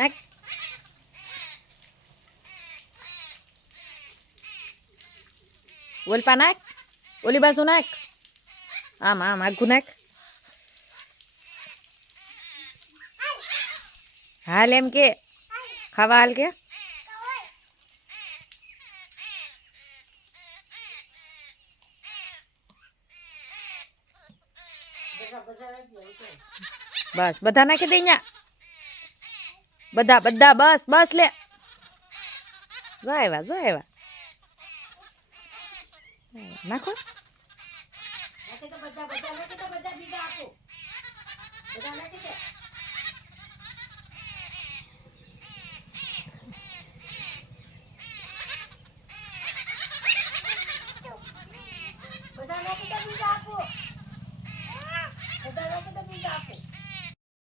નાખ. ઓલપા નાખ. ઓલી બાજુ નાખ. આમ આમ આઘું નાખ. હાલ એમ કે ખાવા હાલ કે બસ બધા નાખી દે અહીંયા. બધા બધા બસ બસ લે. જો આવ્યા જો આવ્યા. નાખો.